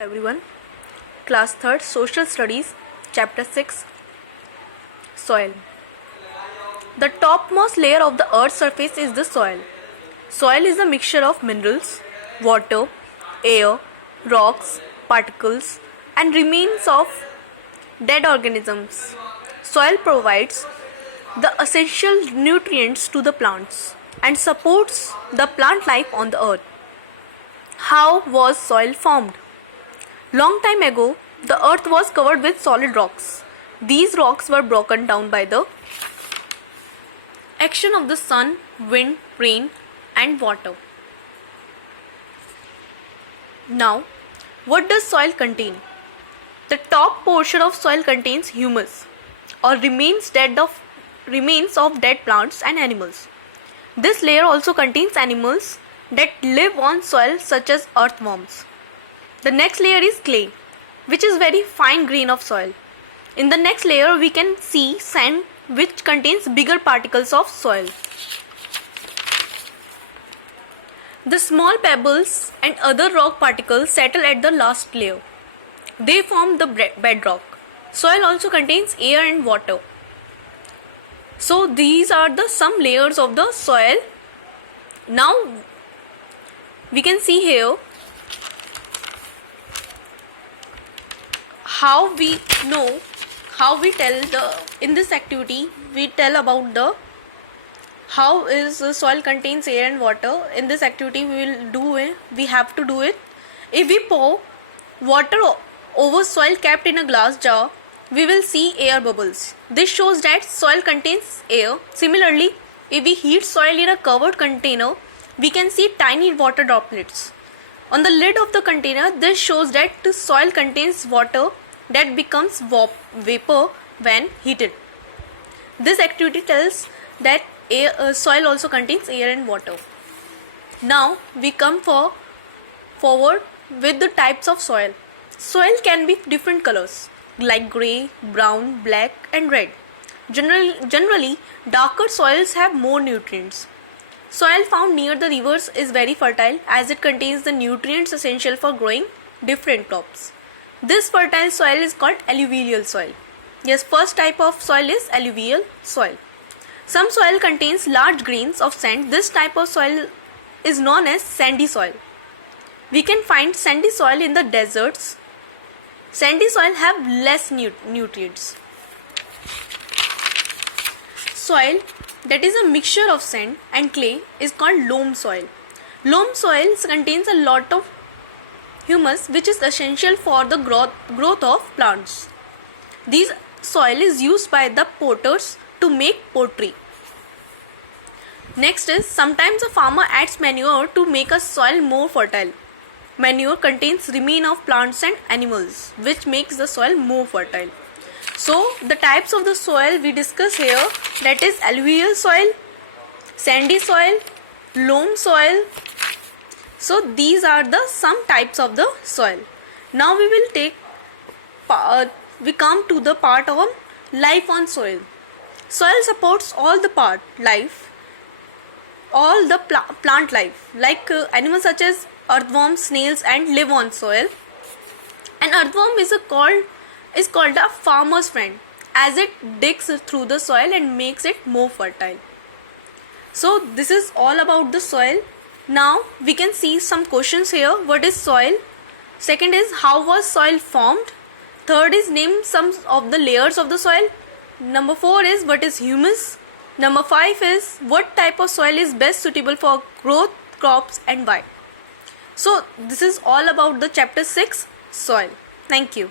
Everyone, class 3rd social studies, chapter 6, soil. The topmost layer of the earth's surface is the soil. Soil is a mixture of minerals, water, air, rocks, particles and remains of dead organisms. Soil provides the essential nutrients to the plants and supports the plant life on the earth. How was soil formed? Long time ago, the earth was covered with solid rocks. These rocks were broken down by the action of the sun, wind, rain and water. Now, what does soil contain? The top portion of soil contains humus or remains of dead plants and animals. This layer also contains animals that live on soil such as earthworms. The next layer is clay, which is very fine grain of soil. In the next layer we can see sand, which contains bigger particles of soil. The small pebbles and other rock particles settle at the last layer. They form the bedrock. Soil also contains air and water. So these are the some layers of the soil. Now we can see here how we tell in this activity we tell about the how is the soil contains air and water. In this activity we have to do it. If we pour water over soil kept in a glass jar, we will see air bubbles. This shows that soil contains air. Similarly, if we heat soil in a covered container, we can see tiny water droplets on the lid of the container. This shows that the soil contains water that becomes vapor when heated. This activity tells that soil also contains air and water. Now we come forward with the types of soil. Soil can be different colors like grey, brown, black and red. Generally, darker soils have more nutrients. Soil found near the rivers is very fertile as it contains the nutrients essential for growing different crops. This fertile soil is called alluvial soil. Yes, first type of soil is alluvial soil. Some soil contains large grains of sand. This type of soil is known as sandy soil. We can find sandy soil in the deserts. Sandy soil have less nutrients. Soil that is a mixture of sand and clay is called loam soil. Loam soil contains a lot of humus, which is essential for the growth of plants. This soil is used by the potters to make pottery. Next is sometimes a farmer adds manure to make a soil more fertile. Manure contains remain of plants and animals, which makes the soil more fertile. So the types of the soil we discuss here, that is alluvial soil, sandy soil, loam soil. So these are the some types of the soil. Now we come to the part on life on soil. Soil supports all the plant life, like animals such as earthworms, snails and live on soil. An earthworm is called a farmer's friend as it digs through the soil and makes it more fertile. So this is all about the soil. Now we can see some questions here. What is soil? Second is how was soil formed? Third is name some of the layers of the soil. Number 4 is what is humus? Number 5 is what type of soil is best suitable for growth, crops and why? So this is all about the chapter 6 soil. Thank you.